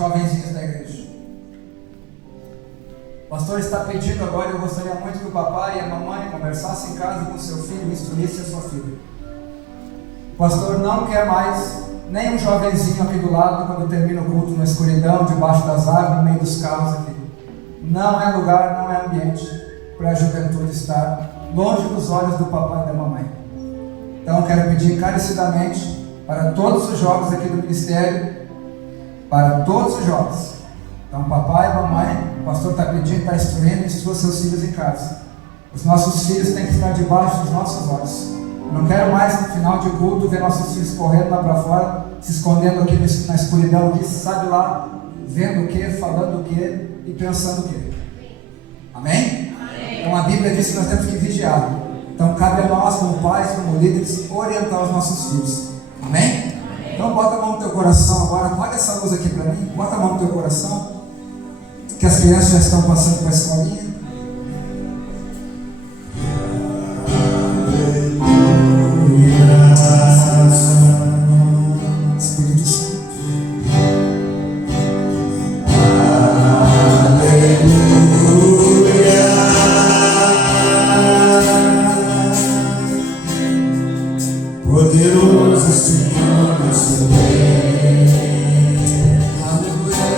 jovenzinhos da igreja. O pastor está pedindo agora, eu gostaria muito que o papai e a mamãe conversassem em casa com seu filho, instruíssem a sua filha. O pastor não quer mais nem um jovenzinho aqui do lado, quando termina o culto, na escuridão, debaixo das árvores, no meio dos carros aqui. Não é lugar, não é ambiente para a juventude estar longe dos olhos do papai e da mamãe. Então eu quero pedir encarecidamente para todos os jovens aqui do ministério, para todos os jovens. Então papai e mamãe, o pastor está pedindo, está instruindo, instrua seus filhos em casa. Os nossos filhos têm que estar debaixo dos nossos olhos. Eu não quero mais no final de culto ver nossos filhos correndo lá para fora, se escondendo aqui na escuridão, aqui, sabe lá, vendo o que, falando o que e pensando o que. Amém? Amém? Então a Bíblia diz que nós temos que vigiar. Então cabe a nós, como pais, como líderes, orientar os nossos filhos. Amém? Amém? Então bota a mão no teu coração agora, apaga essa luz aqui para mim, bota a mão no teu coração, que as crianças já estão passando para a escolinha. Espírito Santo. Poderoso Senhor, nosso Rei. Aleluia.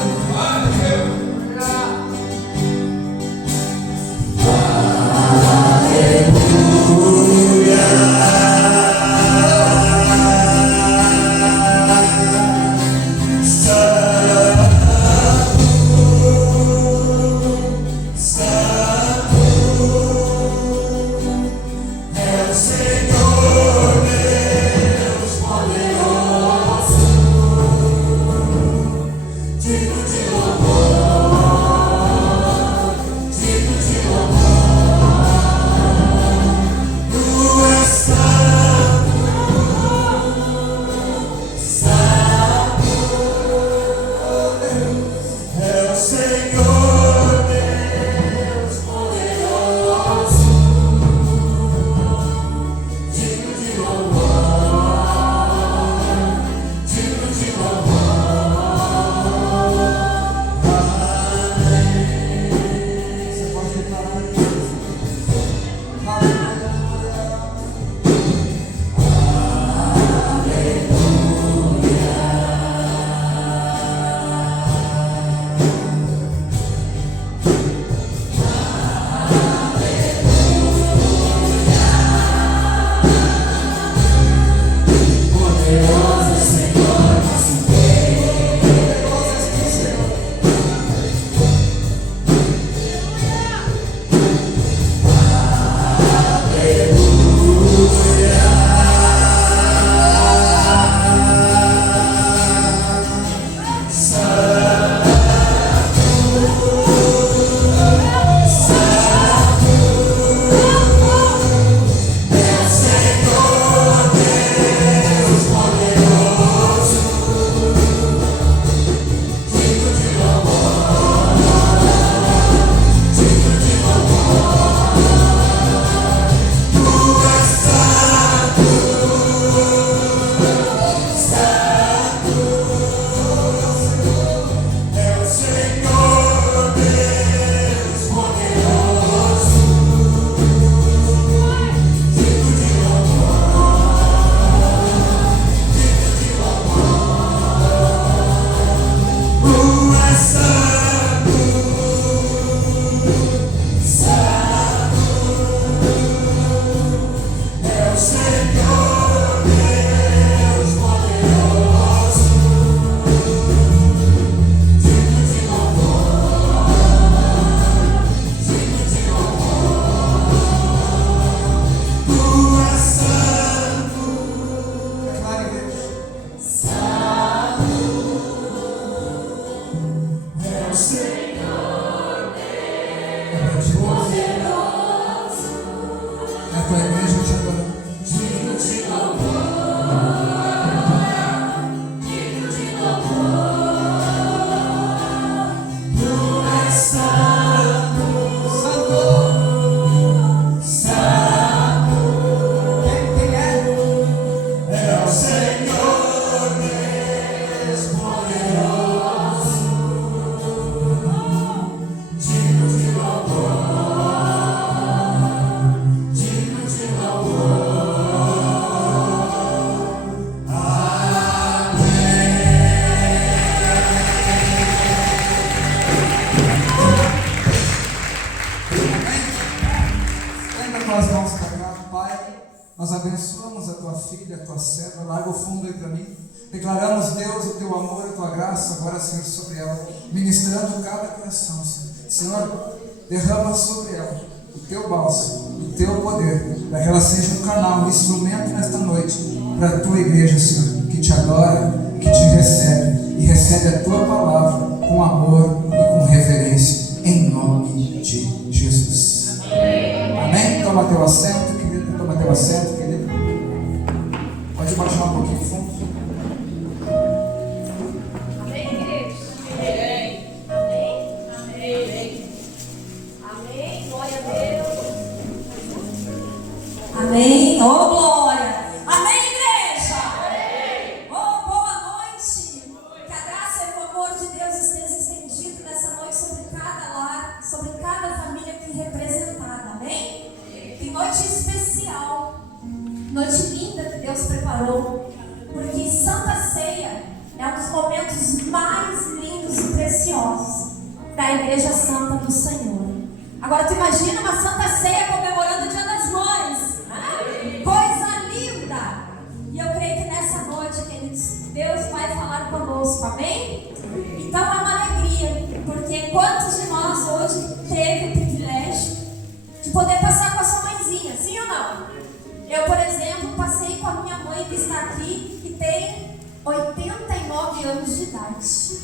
Jesus. É a tua igreja te adorando. Digno de louvor, digno de louvor. Tu és santo, Santo. santo. Quem é? É o Senhor Deus poderoso, digno de louvor, digno de louvor. Estenda tuas mãos para cá, Pai. Nós abençoamos a tua filha, a tua serva. Larga o fundo aí para mim. Declaramos, Deus, o teu amor, a tua graça agora, Senhor, sobre ela, ministrando cada coração, Senhor. Senhor, derrama sobre ela o teu bálsamo, o teu poder, para que ela seja um canal, um instrumento nesta noite para a tua igreja, Senhor, que te adora, que te recebe e recebe a tua palavra com amor e com reverência, em nome de Jesus. Amém? Toma teu assento, querido. Toma teu assento, querido. Pode baixar um pouquinho o fundo. Amém, igreja? Amém. Amém? Amém. Amém. Glória a Deus. Amém. Oh, glória. Amém, igreja. Amém. Oh, boa noite. Que a graça e o amor de Deus esteja estendido nessa noite sobre cada lar, sobre cada família aqui representada. Amém? Que noite especial. Noite linda que Deus preparou. Porque Santa Ceia é um dos momentos mais lindos e preciosos da Igreja Santa do Senhor. Agora tu imagina uma Santa Ceia comemorando o Dia das Mães, né? Coisa linda! E eu creio que nessa noite, queridos, Deus vai falar conosco, amém? Então é uma alegria, porque quantos de nós hoje teve o privilégio de poder passar com a sua mãezinha, sim ou não? Eu, por exemplo, passei com a minha mãe que está aqui, que tem 89 anos de idade.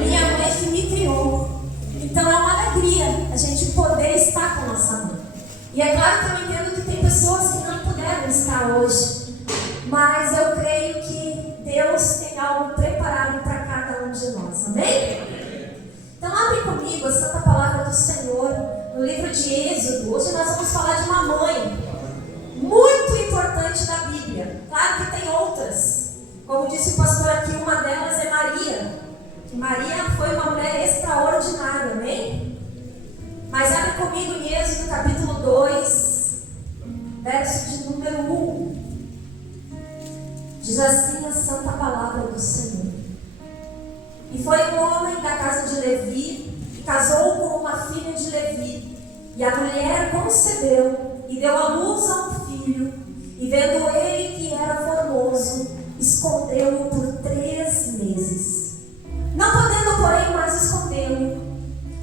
Minha mãe que me criou. Então é uma alegria a gente poder estar com a nossa mãe. E é claro que eu entendo que tem pessoas que não puderam estar hoje, mas eu creio que Deus tem algo preparado para cada um de nós, amém? Então abre comigo a Santa Palavra do Senhor no livro de Êxodo. Hoje nós vamos falar de uma mãe muito importante da Bíblia. Claro que tem outras, como disse o pastor aqui, uma delas é Maria. Maria foi uma mulher extraordinária, amém? Mas abre comigo em Êxodo capítulo 2, verso de número 1. Diz assim a santa palavra do Senhor. E foi um homem da casa de Levi, que casou com uma filha de Levi, e a mulher concebeu e deu à luz a um filho, e vendo ele que era formoso, escondeu-o por 3 meses. Não podendo, porém, mais escondê-lo,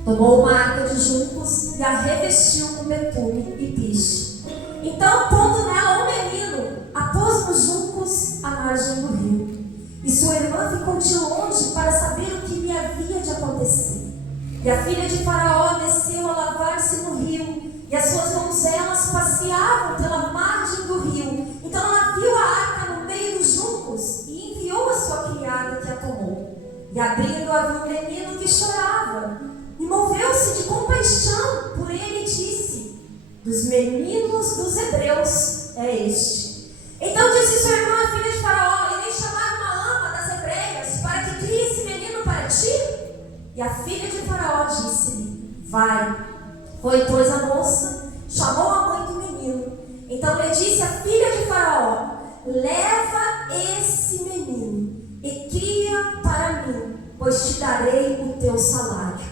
tomou uma arca de juncos e a revestiu com betume e piche. Então, pondo nela um menino, a pôs nos juncos à margem do rio. E sua irmã ficou de longe para saber o que lhe havia de acontecer. E a filha de Faraó desceu a lavar-se no rio, e as suas donzelas passeavam pela margem do rio. Então ela viu a arca no meio dos juncos e enviou a sua criada que a tomou. E abrindo, havia um menino que chorava, e moveu-se de compaixão por ele e disse: dos meninos dos hebreus é este. Então disse sua irmã, a filha de Faraó: irei chamar uma ama das hebreias para que crie esse menino para ti? E a filha de Faraó disse-lhe: vai. Foi, pois, a moça, chamou a mãe do menino. Então lhe disse a filha de Faraó: leva esse menino e cria para mim, pois te darei o teu salário.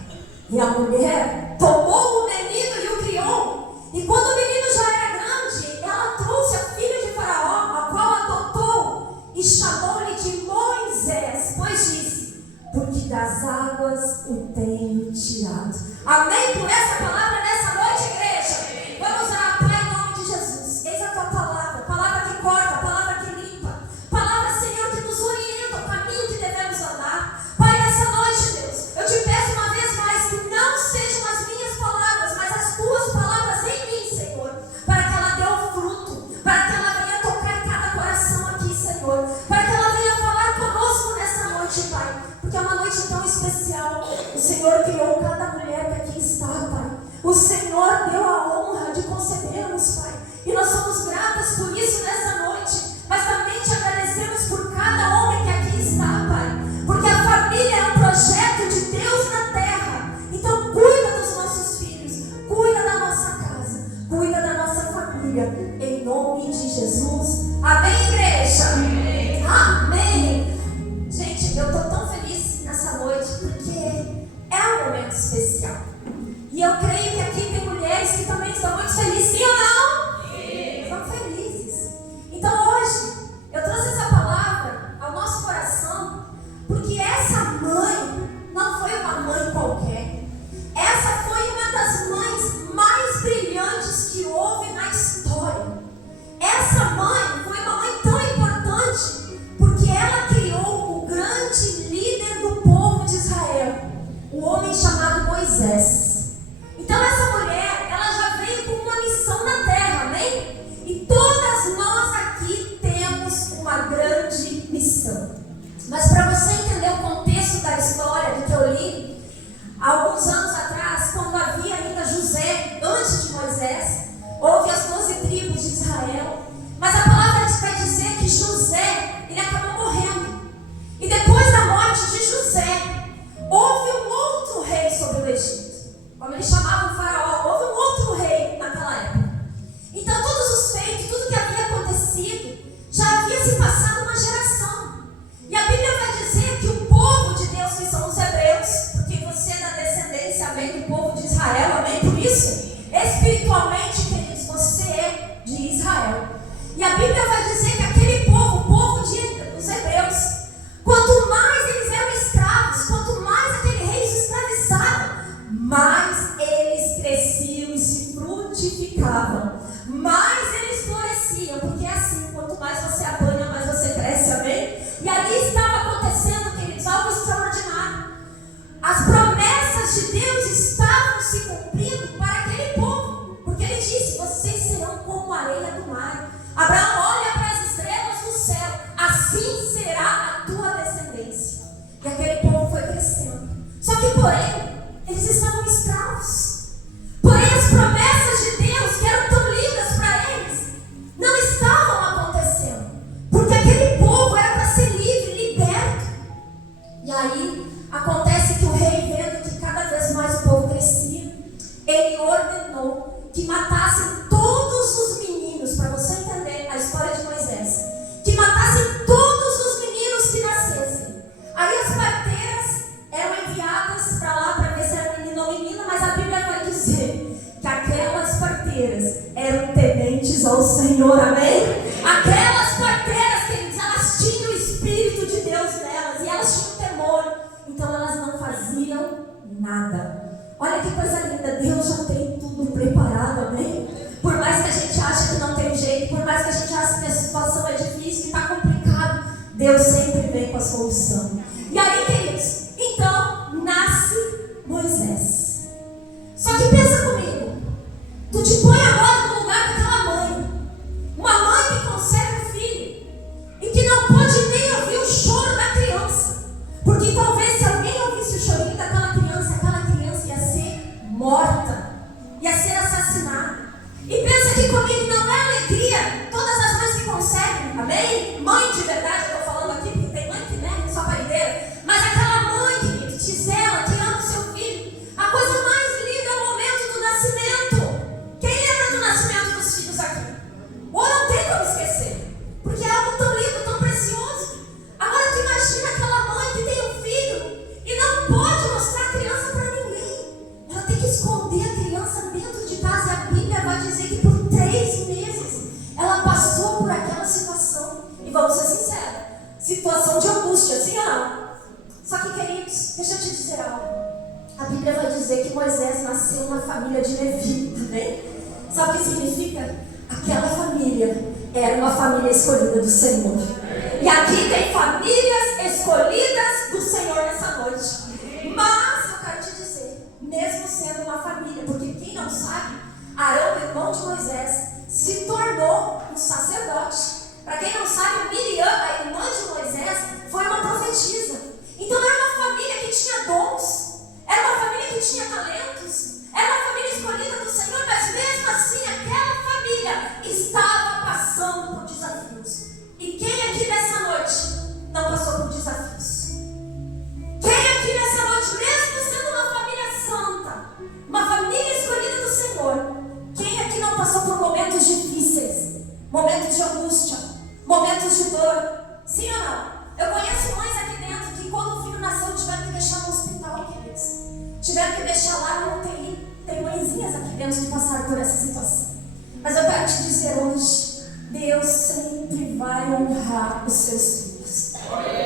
E a mulher tomou o menino e o criou. E quando o menino já era grande, ela trouxe a filha de Faraó, a qual adotou, e chamou-lhe de Moisés, pois disse: porque das águas o tenho tirado. Amém por essa palavra nessa noite, igreja. Vamos orar, Pai, em nome de Jesus. Eis a tua palavra, palavra que corta, palavra que limpa, palavra, Senhor, que nos orienta o caminho que devemos andar. Pai, nessa noite, Deus, eu te peço uma vez mais que não sejam as minhas palavras Senhor deu a honra de concebermos, Pai. E nós somos gratas por isso nessa noite. Mas também te agradecemos por cada homem que aqui está, Pai. Porque a família é um projeto de Deus na terra. Então cuida dos nossos filhos, cuida da nossa casa, cuida da nossa família. Em nome de Jesus. Amém, igreja? Amém. Gente, eu estou tão feliz nessa noite porque é um momento especial. E eu creio que aqui tem mulheres que também estão muito felizes, sim ou não? Sim. Estão felizes. Então hoje, eu trouxe essa palavra ao nosso coração, porque essa mãe não foi uma mãe qualquer. Essa foi uma das mães mais brilhantes que houve na história. Essa mãe foi uma mãe tão importante, porque ela criou o grande líder do povo de Israel, o homem chamado Moisés. Então essa mulher, ela já veio com uma missão na terra, amém? E todas nós aqui temos uma grande missão. Mas para você entender o contexto da história do que eu li, há alguns anos atrás, quando havia ainda José, antes de Moisés, houve as 12 tribos de Israel. Mas a palavra vai dizer que José, ele acabou morrendo. E depois da morte de José, houve um outro rei sobre o Egito. Como eles chamavam o faraó, houve um outro rei naquela época. Então todos os feitos, tudo que havia acontecido, já havia se passado uma geração. E a Bíblia vai dizer que o povo de Deus, que são os hebreus, porque você é da descendência, amém, do povo de Israel, amém, por isso, espiritualmente, queridos, você é de Israel. E a Bíblia vai dizer que aquele povo, o povo dos hebreus, quanto mais eles eram escravos, quanto mais aquele rei os escravizava, mais eles cresciam e se frutificavam, mais eles floresciam, porque é assim, quanto mais você apanha, mais você cresce, amém? E ali estava acontecendo, queridos, algo extraordinário. As promessas de Deus estavam se cumprindo para aquele povo, porque ele disse: vocês serão como a areia do mar. Abraão, olha para as estrelas do céu, assim será a tua descendência. E aquele povo foi crescendo. Só que, porém, eles estavam escravos. Porém, as promessas de Deus, que eram tão lindas para eles, não estavam acontecendo. Porque aquele povo era para ser livre, liberto. E aí, acontece que o rei, vendo que cada vez mais o povo crescia, ele ordenou que matassem todos os meninos, para você entender a história de Moisés, que matassem todos os meninos que nascessem. Aí as parteiras eram enviadas para lá para ver se era menino ou menina, mas a Bíblia vai dizer que aquelas parteiras eram tementes ao Senhor, amém? Aquelas parteiras, queridos, elas tinham o Espírito de Deus nelas e elas tinham temor, então elas não faziam nada. Olha que coisa linda, Deus já tem tudo preparado, amém? Por mais que a gente ache que não tem jeito, por mais que a gente ache que a situação é difícil, que está complicado, Deus sempre vem com a solução. E aí, queridos, então nasce Moisés. Só que pensa comigo, tu te põe agora no lugar daquela mãe, uma mãe que concebe o filho e que não pode nem ouvir o choro da criança, porque talvez se alguém ouvisse o chorinho daquela criança ia ser morta, ia ser assassinada. E pensa aqui comigo, não é alegria todas as mães que concebem, amém? Mãe de verdade, eu estou falando aqui, porque tem mãe que, né, só parideira, mas aquela mãe, querido, diz ela que ama o seu filho. A coisa mais linda é o momento do nascimento. Quem lembra do nascimento dos filhos aqui? Ou não tem como esquecer, porque é algo tão lindo, tão precioso. Agora tu imagina aquela mãe que tem um filho e não pode mostrar a criança para ninguém. Ela tem que esconder a criança dentro de casa, e a Bíblia vai dizer que por 3 meses ela passou por aquela situação. E vamos ser sinceros, situação de angústia, sim ou não? Só que, queridos, deixa eu te dizer algo. A Bíblia vai dizer que Moisés nasceu na família de Levi, amém? Sabe o que significa? Aquela família era uma família escolhida do Senhor. E aqui tem famílias escolhidas do Senhor nessa noite. Mas eu quero te dizer, mesmo sendo uma família, porque quem não sabe, Arão, irmão de Moisés, se tornou um sacerdote. Para quem não sabe, Miriam, a irmã de Moisés, foi uma profetisa. Então era uma família que tinha dons, era uma família que tinha talentos, era uma família escolhida de dor. Sim ou não? Eu conheço mães aqui dentro que quando o filho nasceu tiveram que deixar no hospital, queridos. Tiveram que deixar lá no UTI. Tem mãezinhas aqui dentro que passaram por essa situação. Mas eu quero te dizer hoje, Deus sempre vai honrar os seus filhos.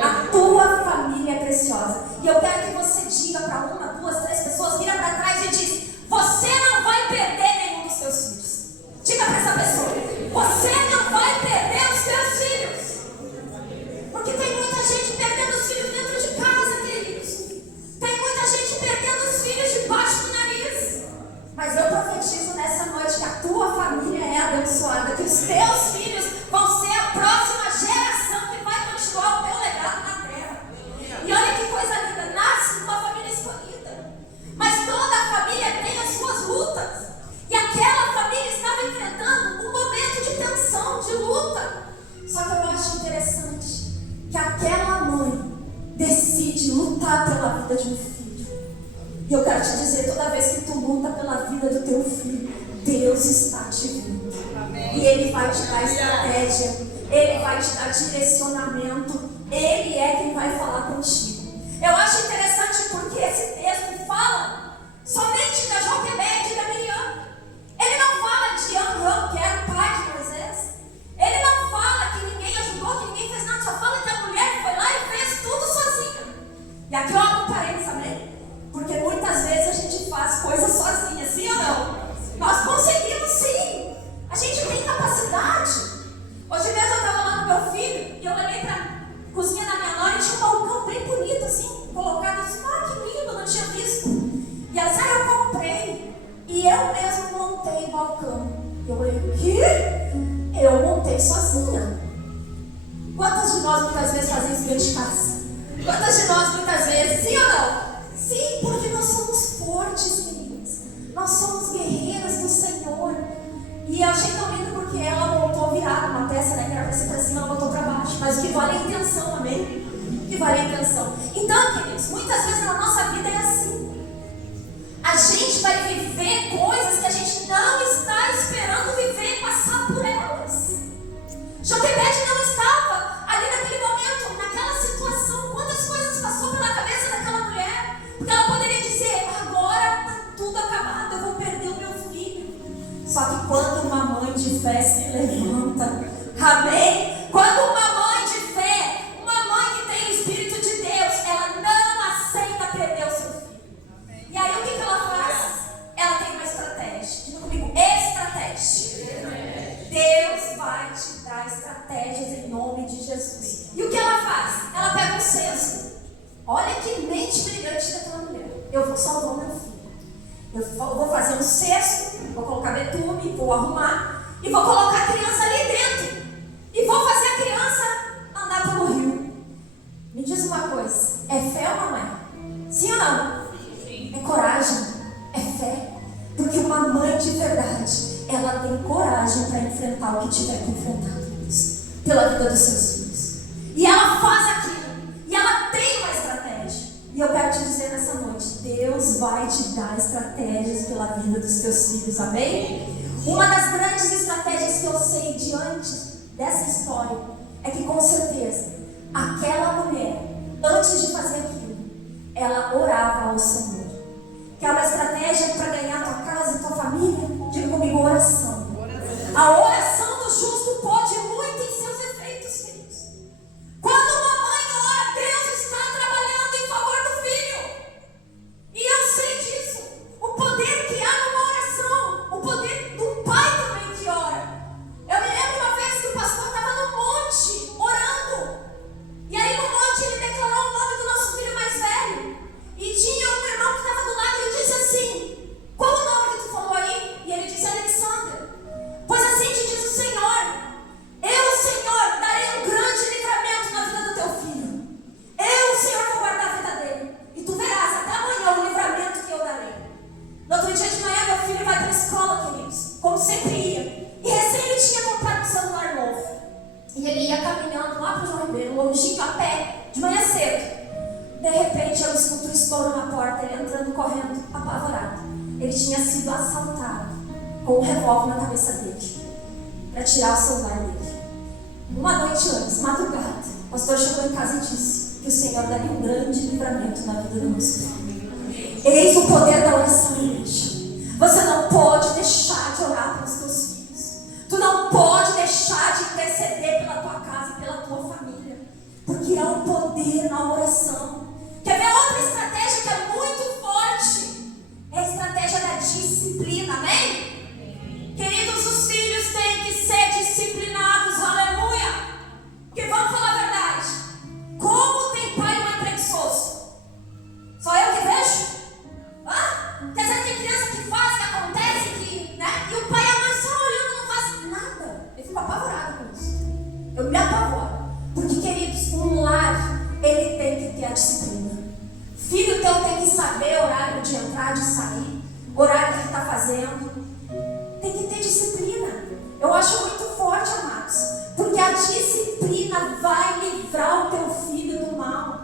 A tua família é preciosa. E eu quero que você diga para uma, duas, três pessoas, vira para trás e diz: você não vai perder nenhum dos seus filhos. Diga para essa pessoa: você não vai perder os seus filhos. Porque tem muita gente perdendo os filhos dentro de casa, queridos. Tem muita gente perdendo os filhos debaixo do nariz. Mas eu profetizo nessa noite que a tua família é abençoada, que os teus filhos vão ser a próxima geração que vai continuar o teu legado na terra. E olha que coisa linda, nasce uma família escolhida. Mas toda a família tem as suas lutas. E aquela família estava enfrentando um momento de tensão, de luta. Só que eu acho interessante que aquela mãe decide lutar pela vida de um filho. E eu quero te dizer, toda vez que tu luta pela vida do teu filho, Deus está te vendo. E Ele vai te dar estratégia, Ele vai te dar direcionamento, Ele é quem vai falar contigo. Eu acho interessante porque esse texto fala somente da Joquebede e da Miriam. Ele não fala de Amram, que era o pai de Moisés. Ele não fala que ninguém ajudou, que ninguém fez nada. Só fala que a mulher foi lá e fez tudo sozinha. E aqui eu abro um parênteses também. Porque muitas vezes a gente faz coisas sozinha, sim ou não? Nós conseguimos sim. A gente tem capacidade. Hoje mesmo eu estava lá no meu filho e eu olhei para a cozinha da minha nora e tinha um balcão bem bonito assim, colocado. Eu disse: ah, que lindo, não tinha visto. E ela disse: ah, eu comprei. E eu mesmo montei o balcão. Eu falei: o quê? Eu montei sozinha. Quantas de nós muitas vezes fazemos isso dentro de casa? Quantas de nós muitas vezes, sim ou não? Sim, porque nós somos fortes, queridos. Nós somos guerreiras do Senhor. E eu achei tão lindo porque ela montou virada uma peça, né? Que era para ser para cima, ela botou para baixo. Mas o que vale é a intenção, amém? O que vale é a intenção. Então, queridos, muitas vezes na nossa vida é assim. A gente vai viver coisas que a gente não está esperando viver e passar por elas. Joquebede não estava ali naquele momento, naquela situação. Quantas coisas passou pela cabeça daquela mulher? Porque ela poderia dizer: agora está tudo acabado, eu vou perder o meu filho. Só que quando uma mãe de fé se levanta, amém? Quando uma mãe de fé, uma mãe que tem o Espírito de Deus, ela não aceita perder o seu filho. E aí o que ela faz? Ela tem uma estratégia. Diga comigo: estratégia. Deus vai te dar estratégias em nome de Jesus. E o que ela faz? Ela pega um cesto. Olha que mente brilhante daquela mulher. Eu vou salvar o meu filho. Eu vou fazer um cesto, vou colocar betume, vou arrumar e vou colocar a criança ali dentro. E vou fazer a criança andar pelo rio. Me diz uma coisa: é fé ou não é? Sim ou não? Sim. É coragem, é fé. Porque uma mãe de verdade, ela tem coragem para enfrentar o que tiver que enfrentar, Deus, pela vida dos seus filhos. E ela faz aquilo. E ela tem uma estratégia. E eu quero te dizer nessa noite: Deus vai te dar estratégias pela vida dos teus filhos, amém? Uma das grandes estratégias que eu sei diante dessa história é que, com certeza, aquela mulher, antes de fazer aquilo, ela orava ao Senhor. Que é uma estratégia para ganhar tua casa e tua família? Diga comigo: oração. A oração do justo pode muito em seus efeitos, queridos. Quando uma mãe ora, Deus está trabalhando em favor do filho. E eu sei disso. O poder que há numa oração. O poder do pai também que ora. Eu me lembro uma vez que o pastor estava no monte orando. E aí no monte ele declarou o nome do nosso filho mais velho. E tinha um irmão que estava do lado e disse assim: qual o nome que tu falou aí? E ele disse: Alexandre. Pois assim te diz o Senhor: eu, Senhor, darei um grande livramento na vida do teu filho. Eu, Senhor, vou guardar a vida dele. E tu verás até amanhã o livramento que eu darei. No outro dia de manhã, meu filho vai para a escola, queridos, como sempre ia. E recém ele tinha comprado um celular novo. E ele ia caminhando lá para o João Ribeiro, longinho, a pé, de manhã cedo. De repente, eu escuto um estouro na porta, ele entrando correndo, apavorado. Ele tinha sido assaltado com um revólver na cabeça dele, para tirar o celular dele. uma noite antes, madrugada, o pastor chegou em casa e disse que o Senhor daria um grande livramento na vida do nosso filho. Eis o poder da oração, igreja. Você não pode deixar de orar pelos teus filhos. Tu não pode deixar de interceder pela tua casa e pela tua família, porque há um poder na oração. Quer ver outra estratégia que é muito forte? É a estratégia da disciplina, amém? Queridos, os filhos têm que ser disciplinados, aleluia! Porque vamos falar a verdade, como tem pai e mãe preguiçoso? Só eu que vejo? Quer dizer, tem criança que faz, que acontece, né? E o pai e a mãe só olhando, não faz nada. Eu fico apavorada com isso. Eu me apavoro. Porque, queridos, um lar, ele tem que ter a disciplina. Filho teu tem que saber horário de entrar, de sair, horário que ele está fazendo. Tem que ter disciplina. Eu acho muito forte, amados, porque a disciplina vai livrar o teu filho do mal.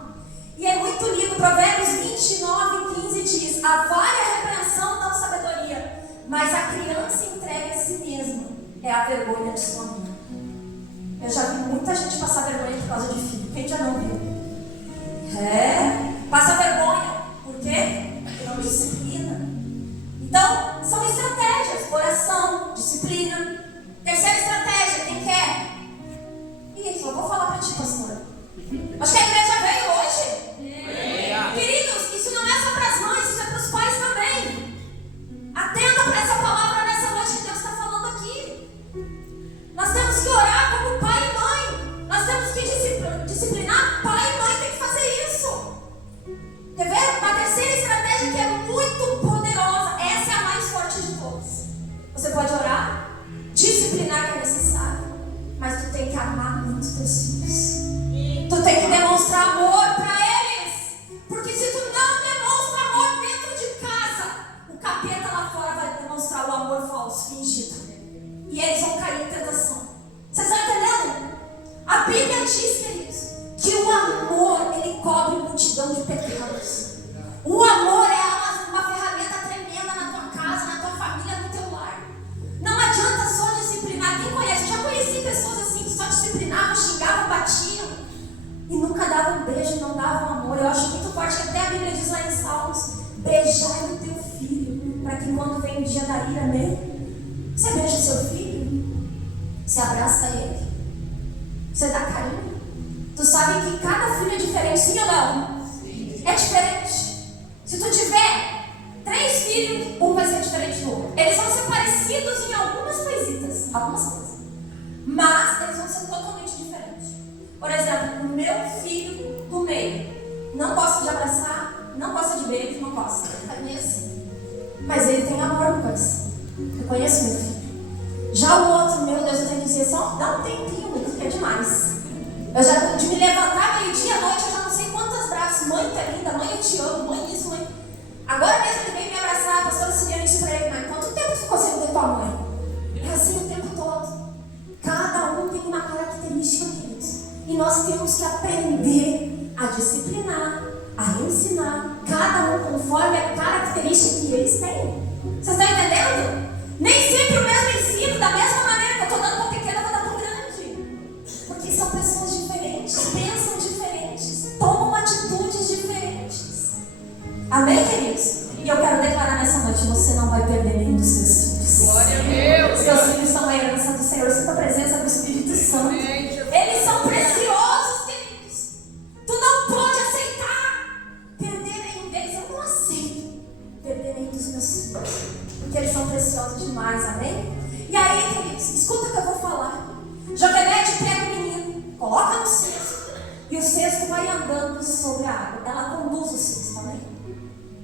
E é muito lindo, Provérbios 29:15 diz: a vara e a repreensão dão sabedoria, mas a criança entregue a si mesma é a vergonha de sua mãe. Eu já vi muita gente passar vergonha por causa de filho. Quem já não viu? Passa vergonha. Por quê? Porque não disciplina. Então, são estratégias: oração, disciplina. Terceira estratégia, quem quer? Isso, eu vou falar para ti, pastora. Acho que a igreja veio hoje. Queridos, isso não é só para as mães, isso é para os pais também. Atenta para essa palavra nessa noite que Deus está falando aqui. Nós temos que orar como pai e mãe. Nós temos que disciplinar. Pai e mãe tem que fazer isso. Quer ver? Uma terceira estratégia que é muito poderosa. Essa é a mais forte de todas. Você pode orar, disciplinar que é necessário, mas tu tem que amar muito teus filhos. Tu tem que demonstrar amor para eles. Porque se tu não demonstra amor dentro de casa, o capeta lá fora vai demonstrar o amor falso, fingido. E eles vão cair em tentação. Vocês estão entendendo? A Bíblia diz, queridos, que o amor, ele cobre multidão de pecados. O amor é uma ferramenta tremenda na tua casa, na tua família, no teu lar. Não adianta só disciplinar. Quem conhece? Eu já conheci pessoas assim que só disciplinavam, xingavam, batiam e nunca davam um beijo, não davam amor. Eu acho muito forte que até a Bíblia diz lá em Salmos: beijai o teu filho, para que quando vem o dia da ira, amém? Você beija o seu filho, você abraça ele, você dá carinho. Tu sabe que cada filho é diferente, sim ou não? Sim. É diferente. Se tu tiver 3 filhos, um vai ser diferente do outro. Eles vão ser parecidos em algumas coisitas, mas eles vão ser totalmente diferentes. Por exemplo, o meu filho do meio não gosta de abraçar, não gosta de beijo, não gosta. Ele tá meio assim. Mas ele tem amor no coração. Eu conheço meu filho. Já o outro, meu Deus, eu tenho que dizer, só dá um tempinho, porque é demais. Eu já, de me levantar meio-dia à noite, eu já não sei quantas braços. Mãe, tá linda, mãe, eu te amo, mãe, isso, mãe. Agora mesmo ele veio me abraçar, a pastora Siriane disse pra ele: mas quanto tempo tu ficou sem ter tua mãe? É assim o tempo todo. Cada um tem uma característica deles. E nós temos que aprender a disciplinar, a ensinar, cada um conforme a característica que eles têm. Vocês estão entendendo? Nem sempre o mesmo ensino, da mesma maneira que eu estou dando para o pequeno, eu vou dar para o grande. Porque são pessoas diferentes, pensam diferentes, tomam atitudes diferentes. Amém, queridos? E eu quero declarar nessa noite: você não vai perder nenhum dos seus filhos. Glória a Deus. Seus filhos são a herança do Senhor, sinta a presença do Espírito Santo. Eles são preciosos, queridos. Tu não pode aceitar perder nenhum deles. Eu não aceito perder nenhum dos meus filhos, porque eles são preciosos demais, amém? E aí, queridos, escuta o que eu vou falar. Joquebede pega o menino, coloca no cesto, e o cesto vai andando sobre a água. Ela conduz o cesto, amém?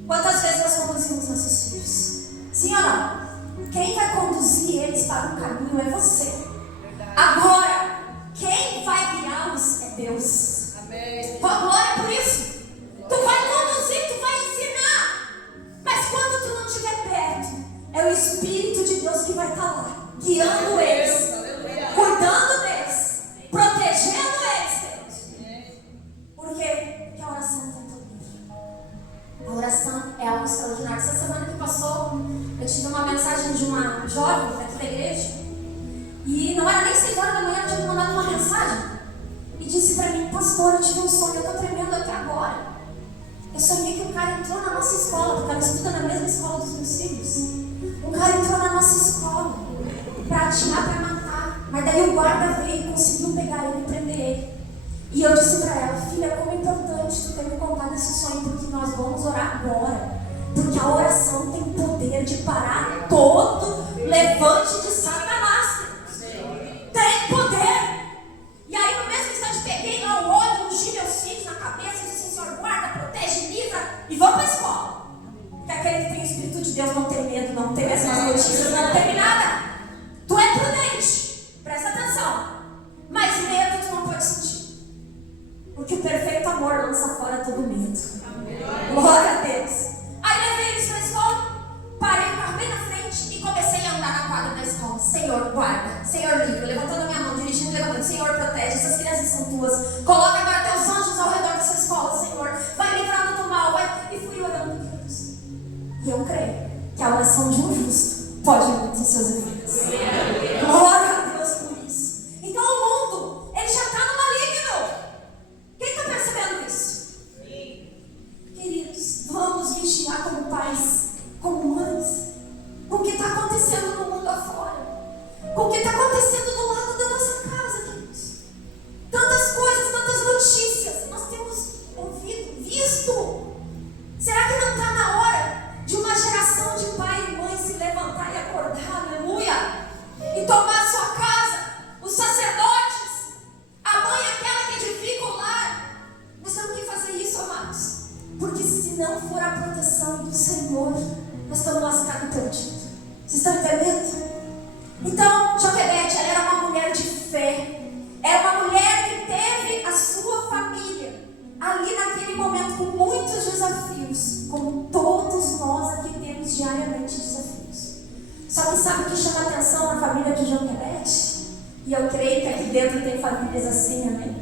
Quantas vezes nós conduzimos nossos filhos? Sim ou não? Quem vai conduzir eles para o caminho é você. Agora, quem vai guiá-los é Deus. Amém. Com a glória por isso. Tu vai conduzir, tu vai ensinar. Mas quando tu não estiver perto, é o Espírito de Deus que vai estar lá, guiando eles, cuidando deles, protegendo eles, Deus. Por quê? Porque a oração tem poder. A oração é algo extraordinário. Essa semana que passou, eu tive uma mensagem de uma jovem daqui da igreja. E não era nem 6 horas da manhã, eu tinha me mandado uma mensagem. E disse pra mim: pastor, eu tive um sonho, eu tô tremendo até agora. Eu sonhei que um cara entrou na nossa escola, porque ela estuda na mesma escola dos meus filhos. Um cara entrou na nossa escola pra atirar, pra matar. Mas daí o guarda veio e conseguiu pegar ele e prender ele. E eu disse pra ela: filha, como é importante tu ter me contado esse sonho, porque nós vamos orar agora. Porque a oração tem poder de parar todo levante de Satanás. Tem poder. E aí no mesmo instante peguei lá o óleo, ungi meus filhos na cabeça e disse: Senhor, guarda, protege, livra e vamos para a escola. Porque aquele que tem o Espírito de Deus não tem medo, não tem essas notícias, não tem nada. Tu é prudente, presta atenção. Mas medo tu não pode sentir. Porque o perfeito amor lança fora todo medo. Glória a Deus. Aí levei eles para a escola, parei o carro bem na frente e comecei a andar na quadra da escola. Senhor, guarda, Senhor, livra, levantando a minha mão, dirigindo, levantando. Senhor, protege, essas crianças são tuas. Coloca agora teus anjos ao redor dessa escola, Senhor. Vai livrando do mal, vai. E fui orando por Deus. E eu creio que a oração de um justo pode muito em seus efeitos. Glória a Deus por isso. Então o mundo, ele já está no maligno. Quem está percebendo isso? Queridos, vamos vigiar como pais, como mães, com o que está acontecendo no mundo afora, com o que está acontecendo do lado da nossa casa, queridos. Tantas coisas, tantas notícias nós temos ouvido, visto. Será que não está na hora de uma geração de pai e mãe se levantar e acordar, aleluia, e tomar a sua casa, os sacerdotes, a mãe aquela que edifica o lar? Nós temos que fazer isso, amados. Porque se não for a proteção do Senhor, nós estamos lascados e perdidos. Vocês estão entendendo? Então, Joquebede, ela era uma mulher de fé. Era uma mulher que teve a sua família ali naquele momento com muitos desafios, como todos nós aqui temos diariamente desafios. Só que sabe o que chama a atenção na família de Joquebede? E eu creio que aqui dentro tem famílias assim, amém?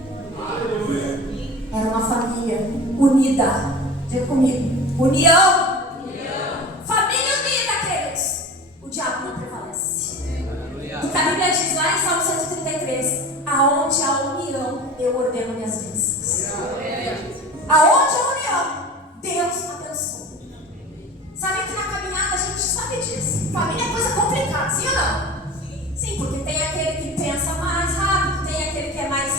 Era uma família unida. Diga comigo: união. Família unida, queridos. O diabo não prevalece. Porque a Bíblia diz lá em Salmo 133: aonde há união, eu ordeno minhas bênçãos. Aonde há união, Deus abençoa. Sabe que na caminhada a gente sabe disso. Família é coisa complicada, sim ou não? Sim, porque tem aquele que pensa mais rápido, tem aquele que é mais,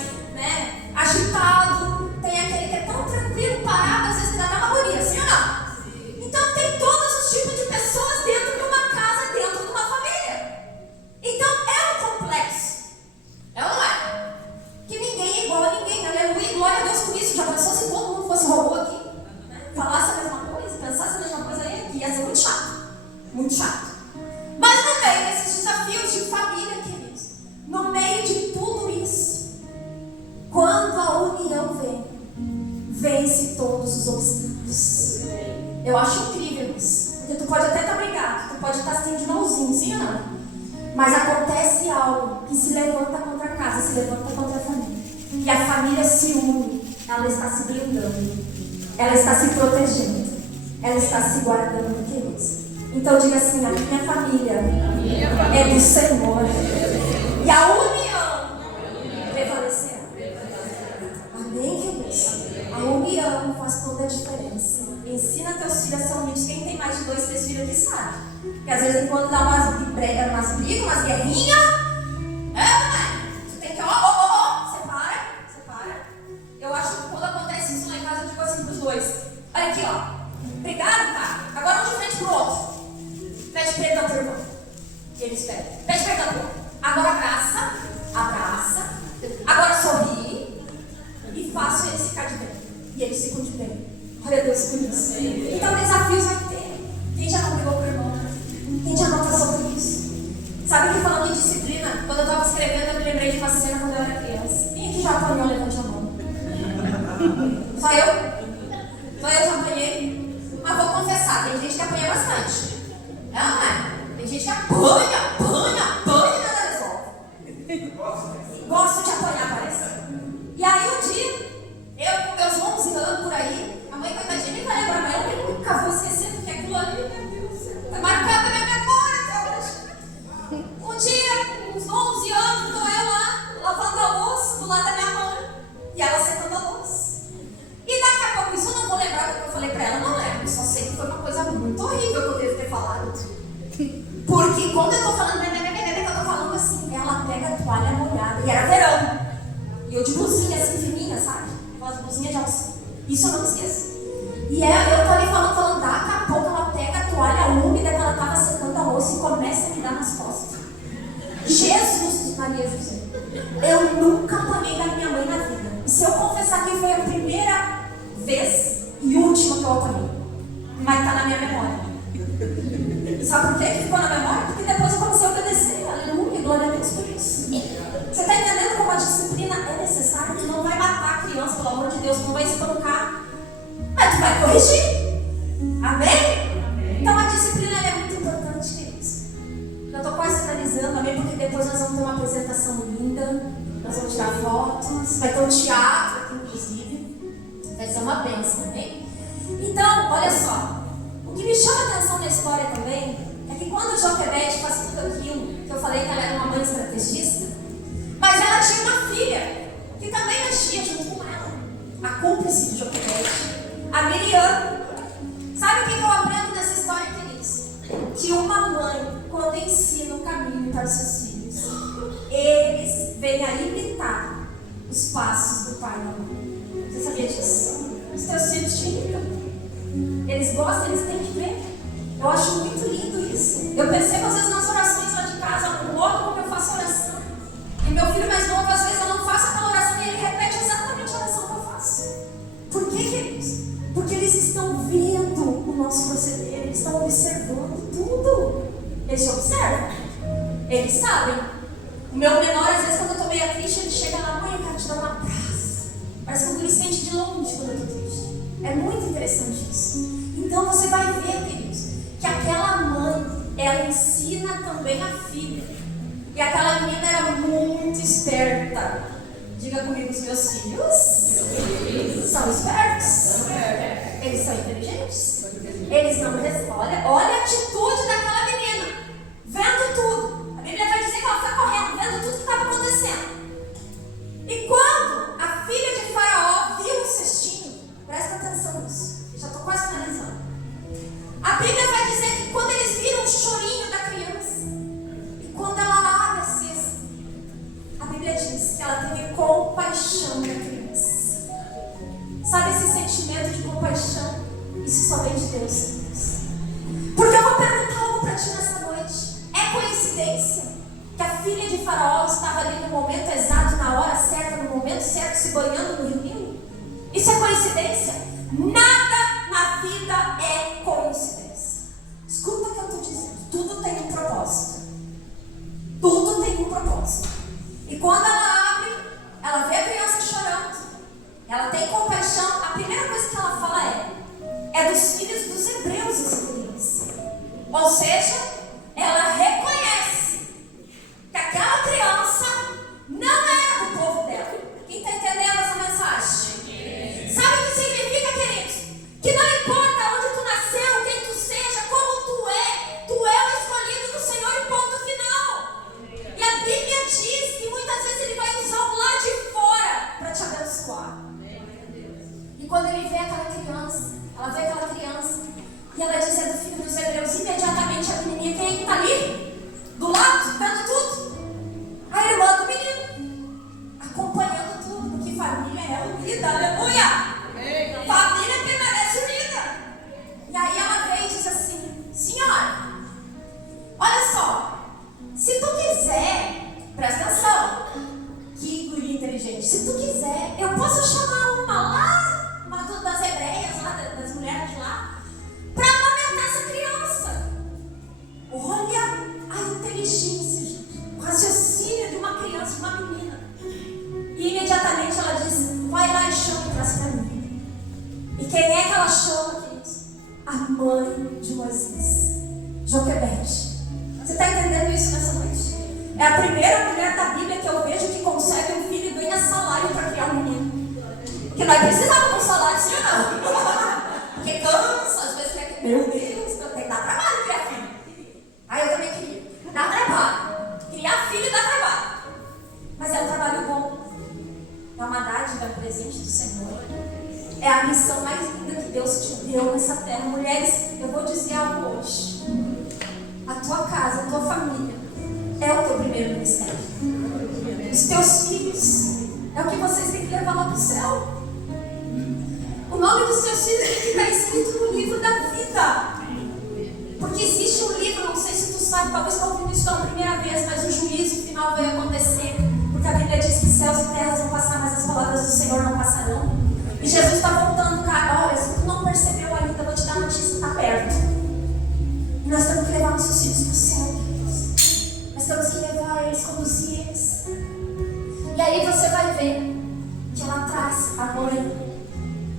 agitado, tem aquele que é tão tranquilo, parado, às vezes ainda dá uma agonia, sim ou não? Então tem todos os tipos de pessoas dentro de uma casa, dentro de uma família. Então é um complexo. É ou não é? Que ninguém é igual a ninguém, aleluia, glória a Deus por isso. Já pensou se todo mundo fosse robô aqui? Falasse a mesma coisa, pensasse a mesma coisa aí aqui, ia ser muito chato. Muito chato. Mas no meio desses desafios de família, queridos, no meio de tudo isso, quando a união vem, vence todos os obstáculos. Eu acho incrível isso. Porque tu pode até estar brigado, tu pode estar assim de mãozinho, sim ou não? Mas acontece algo que se levanta contra a casa, se levanta contra a família. E a família se une, ela está se blindando, ela está se protegendo, ela está se guardando, queridos. Então diga assim: a minha família é do Senhor. E a união prevalecerá. Amém, queridos? A união faz toda a diferença. Ensina teus filhos a ser unidos. Quem tem mais de 2, 3 filhos aqui sabe. Porque às vezes enquanto dá umas brigas, umas guerrinhas, tu tem que, separa. Eu acho que quando acontece isso lá em casa, eu digo assim pros dois: olha aqui, obrigado, tá? Agora um de frente pro outro. Pede perdão pro irmão. E eles pedem. Pede perdão pro outro. Agora abraça. Agora sorri. E faço eles ficar de bem. E eles ficam de bem. Olha Deus por isso. Então desafios vai ter. Quem já não brigou com o irmão? Quem já não passou por isso? Sabe que falando em disciplina, quando eu estava escrevendo, eu me lembrei de uma cena quando eu era criança. Quem aqui já apanhou? Levante a mão. Só eu já apanhei. Mas vou confessar, tem gente que apanha bastante. Tem gente que apanha, e nada resolve. Gosto de apanhar, parece. E aí um dia, eu com meus 11 anos por aí, a mãe coitadinha nem vai lembrar, mas eu nunca vou esquecer, porque aquilo ali, meu Deus, tá marcado na minha memória até hoje. Um dia, com uns 11 anos, Isso eu não esqueço. E eu tô ali falando, daqui a pouco ela pega a toalha úmida que ela tava secando a louça e começa a me dar nas costas. Jesus, Maria José, eu nunca apanhei da minha mãe na vida. E se eu confessar que foi a primeira vez e última que eu apanhei, mas tá na minha memória. Sabe por que ficou na memória? Porque depois eu comecei a obedecer. Aleluia, glória a Deus por isso. Você está entendendo como a disciplina é necessária? Tu não vai matar a criança, pelo amor de Deus, tu não vai espancar, mas tu vai corrigir. Amém? Amém. Então a disciplina é muito importante, queridos. Já estou quase finalizando, amém? Porque depois nós vamos ter uma apresentação linda, nós vamos tirar fotos, vai ter um teatro aqui, inclusive. Vai ser uma bênção, amém? Então, olha só. O que me chama a atenção na história também é que quando Joquebede faz tudo aquilo, que eu falei que ela era uma mãe estrategista, mas ela tinha uma filha que também mexia junto com ela, a cúmplice de Joquebede, a Miriam. Sabe o que eu aprendo nessa história, queridos? Que uma mãe, quando ensina o caminho para os seus filhos, eles vêm a imitar os passos do pai e da mãe. Você sabia disso? Os teus filhos te imitam. Eles gostam, eles têm que ver. Eu acho muito lindo isso. Eu percebo às vezes nas orações lá de casa, o modo como eu faço oração. E meu filho mais novo, às vezes eu não faço aquela oração e ele repete exatamente a oração que eu faço. Por que, queridos? Porque eles estão vendo o nosso proceder, eles estão observando tudo. Eles observam, eles sabem. O meu menor, às vezes, quando eu estou meio triste, ele chega lá, mãe, eu quero te dar um abraço. Parece que o guri sente de longe quando eu estou triste. É muito interessante isso. Então você vai ver, queridos, que aquela mãe, ela ensina também a filha. E aquela menina era muito esperta. Diga comigo, os meus filhos são espertos. Eles são inteligentes. Eles não respondem. Olha a atitude daquela menina. Vendo tudo. A Bíblia vai dizer que ela foi correndo, vendo tudo que estava acontecendo. E quando a filha de Faraó viu o cestinho, presta atenção nisso, já estou quase finalizando. A Bíblia vai dizer que quando eles viram o chorinho da criança, e quando ela abre a cesta, a Bíblia diz que ela teve compaixão da criança. Sabe esse sentimento de compaixão? Isso só vem de Deus. Porque eu vou perguntar algo para ti nessa noite. É coincidência que a filha de Faraó estava ali no momento exato, na hora certa, no momento certo, se banhando no rio Nilo? Isso é coincidência? Nada na vida é coincidência. Escuta o que eu estou dizendo. Tudo tem um propósito. Tudo tem um propósito. E quando ela abre, ela vê a criança chorando. Ela tem compaixão. A primeira coisa que ela fala é dos filhos dos hebreus essa criança. Ou seja, ela reconhece que aquela criança não era do povo dela. Quem está entendendo essa mensagem? Sabe o que significa, queridos? Que não importa onde tu nasceu, quem tu seja, como tu é o escolhido do Senhor e ponto final. E a Bíblia diz que muitas vezes Ele vai usar o lado de fora para te abençoar. E quando Ele vê aquela criança, ela vê aquela criança, e ela diz, é do filho dos hebreus, imediatamente a menininha, quem é que está ali? Do lado, vendo tudo? A irmã do menino, acompanhando tudo, porque família é unida, aleluia! Família permanece unida. E aí ela vem e diz assim, senhora, olha só, se tu quiser, presta atenção, que guri inteligente, se tu quiser, eu posso chamar uma lá, uma das hebreias, lá, das mulheres de lá, para amamentar essa criança. Olha a inteligência, gente, o raciocínio de uma criança, de uma menina. E imediatamente ela diz, vai lá e chama e traz para mim. E quem é que ela chama, queridos? A mãe de Moisés, Joquebede. Você está entendendo isso nessa noite? É a primeira mulher da Bíblia que eu vejo que consegue um filho e ganha salário para criar um menino. Porque nós precisamos de um salário, sim ou não? Porque cansa, às vezes quer que, meu Deus, tem que dar trabalho criar filho. Aí eu também queria. Dá trabalho. Criar filho dá trabalho. Mas é um trabalho bom. É uma dádiva, um presente do Senhor. É a missão mais linda que Deus te deu nessa terra. Mulheres, eu vou dizer algo hoje. A tua casa, a tua família é o teu primeiro ministério. Os teus filhos é o que vocês têm que levar lá para o céu. O dos seus filhos tem que estar escrito no livro da vida. Porque existe um livro, não sei se tu sabe, talvez está ouvindo isso pela primeira vez, mas o juízo final vai acontecer. Porque a Bíblia diz que céus e terras vão passar, mas as palavras do Senhor não passarão. E Jesus está voltando, cara. Olha, se tu não percebeu ainda, eu vou te dar a notícia, está perto. E nós temos que levar nossos filhos para o céu. Nós temos que levar eles, conduzir eles. E aí você vai ver que lá atrás, a mãe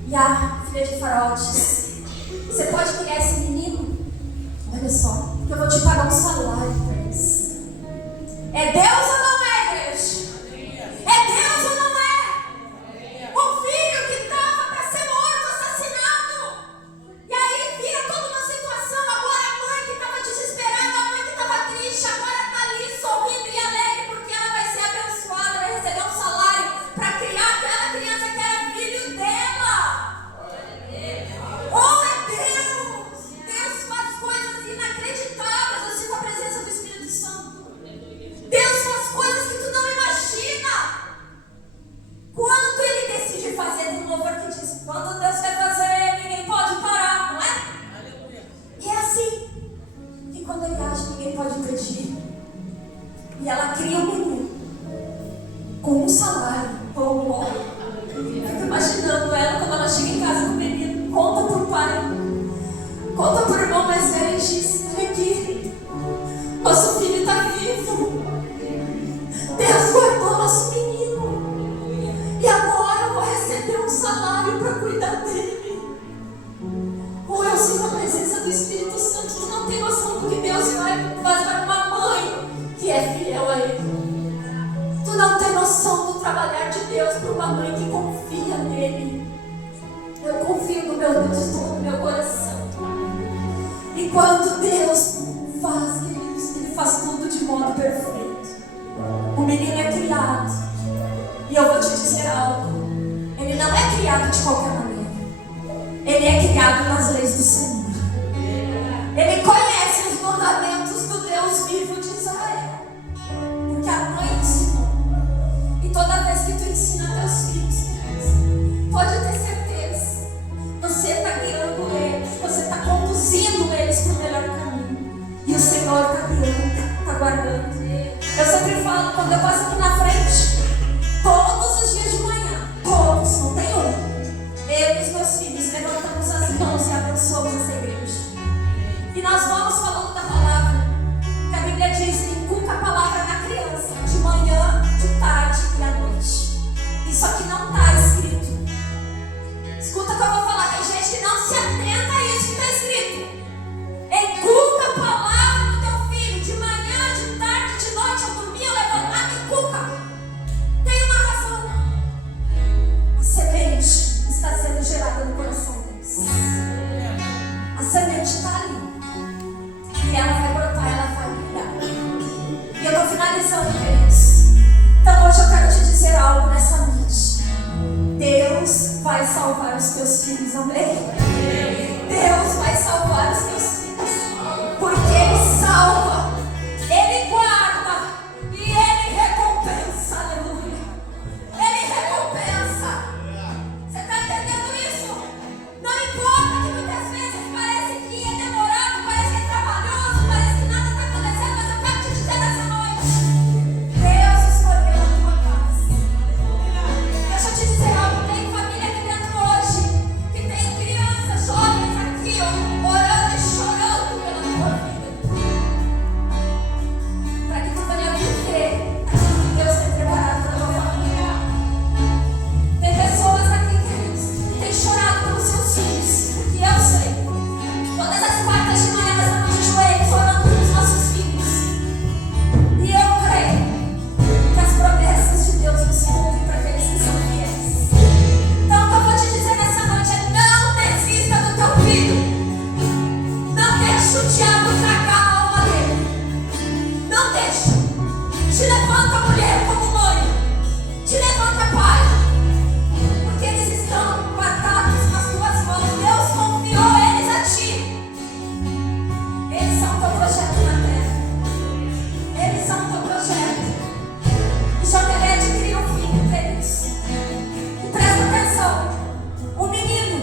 e a filha de Faraó diz: você pode criar esse menino? Olha só, que eu vou te pagar um salário para eles. É Deus ou não é, igreja? É Deus ou não é? O filho que estava para ser morto, assassinado. E aí vira toda uma situação. Agora a mãe que estava desesperada, a mãe que estava triste, agora está ali sorrindo e alegre, porque ela vai ser abençoada, vai receber um salário para criar aquela criança que era filho dela. Oh, é Deus! Deus faz coisas inacreditáveis assim com a presença do Espírito Santo. Deus faz coisas que tu não imagina. Quando Ele decide fazer, tem um louvor que diz: quando Deus quer fazer, ninguém pode parar, não é? E é assim. E quando Ele age, ninguém pode impedir. E ela cria um menino com um salário. Oh, fico imaginando ela quando ela chega em casa com o menino, conta pro pai, conta pro irmão mais velho e diz: olha aqui, nosso filho está vivo. Deus guardou nosso menino. E agora eu vou receber um salário para cuidar dele. Ou eu sinto a presença do Espírito Santo. Tu não tem noção do que Deus vai fazer para uma mãe que é fiel a Ele. Tu não tem noção do trabalhar de Deus para uma mãe que confia nele. Eu confio no meu Deus de todo o meu coração. E quando Deus faz, queridos, Ele faz tudo de modo perfeito. O menino é criado. E eu vou te dizer algo. Ele não é criado de qualquer maneira. Ele é criado nas leis do Senhor. Ele conhece os mandamentos do Deus vivo de Israel. Porque a mãe ensinou. E toda vez que tu ensina teus filhos, pode ter certeza, você está guiando eles, você está conduzindo eles para o melhor caminho. E o Senhor está guiando, está guardando. Eu sempre falo, quando eu passo aqui na frente, todos os dias de manhã, todos, não tem um, eu e os meus filhos levantamos as mãos e abençoamos essa igreja. E nós vamos falando da palavra, que a Bíblia diz: inculca a palavra na criança, de manhã, de tarde e à noite. Isso aqui não está escrito. Escuta o que eu vou falar, tem gente que não se atenta a isso que está escrito. Inculca a palavra no teu filho, de manhã, de tarde, de noite, ao dormir, ao levantar, inculca. Tem uma razão. A semente está sendo gerada no coração deles. A semente está ali. E ela vai brotar, ela vai virar. E eu estou finalizando, queridos. Então hoje eu quero te dizer algo nessa noite. Deus vai salvar os teus filhos, amém? Deus vai salvar os teus filhos. Porque Ele salva, Ele guarda e Ele recompensa, aleluia. Ele recompensa. Você está entendendo isso? Não importa que muitas vezes parece que é demorado, parece que é trabalhoso, parece que nada está acontecendo, mas eu quero te dizer nessa noite: Deus escolheu a tua casa. Deixa eu te dizer algo, tem família aqui dentro hoje, que tem crianças, jovens aqui, orando e chorando pela tua vida. Para que tu venha viver o que Deus tem preparado para a tua família. Tem pessoas aqui, queridos, que têm chorado pelos seus filhos, porque eu sei. Todas as quartas de manhã nós estamos de joelhos orando pelos nossos filhos. E eu creio que as promessas de Deus nos cumprem para aqueles que são fiéis. Então o que eu vou te dizer nessa noite é: não desista do teu filho. Não deixe o diabo tragar a alma dele. Não deixe. Te levanta, mulher, como mãe. Te levanta, pai. Porque eles estão guardados nas tuas mãos. Deus confiou eles a ti. Eles são o teu projeto na terra. Eles são o teu projeto. E Joquebed cria um filho, queridos. E presta atenção. O menino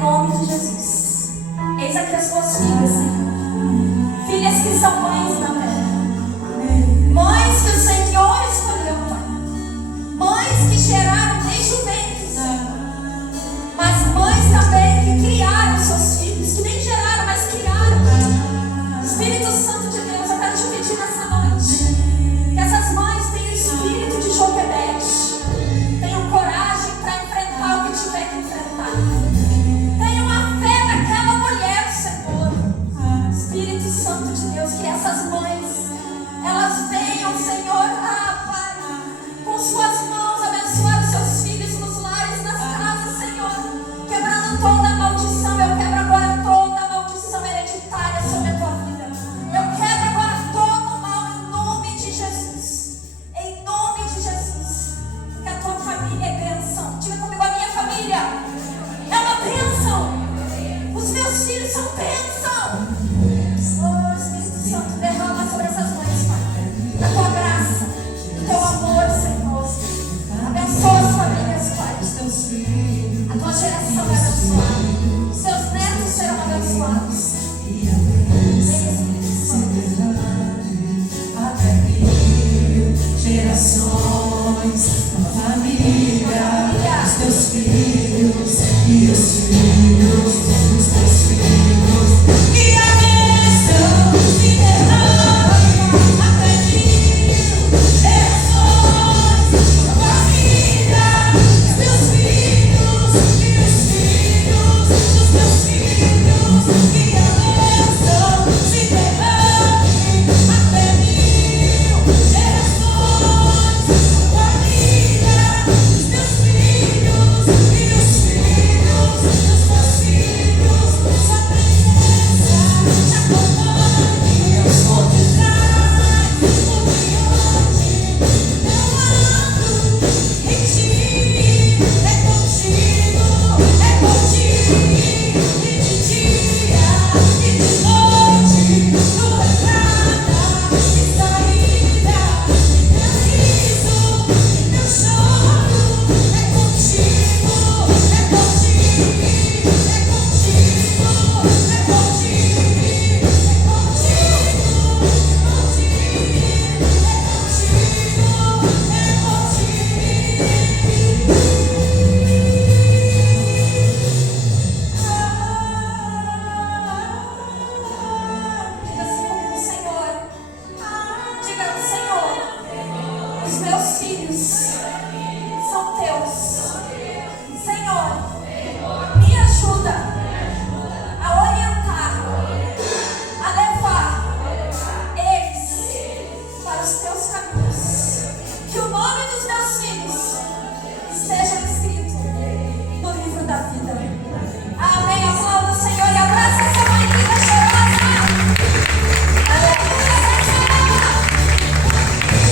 em nome de Jesus. Eis aqui as tuas filhas, Senhor. Filhas que são mães na terra. Mães que o Senhor escolheu, Pai. Mães que geraram desde o ventre, Senhor. Mas mães também que criaram seus filhos, que nem geraram, mas criaram. Espírito Santo de Deus, eu quero te pedir nessa noite que essas mães tenham espírito de Joquebede, tenham coragem para enfrentar o que tiver que enfrentar, tenham a fé daquela mulher, Senhor. Espírito Santo de Deus, que essas mães, elas venham, Senhor, Pai, com suas mãos abençoar os seus filhos nos lares, nas casas, Senhor, quebrando toda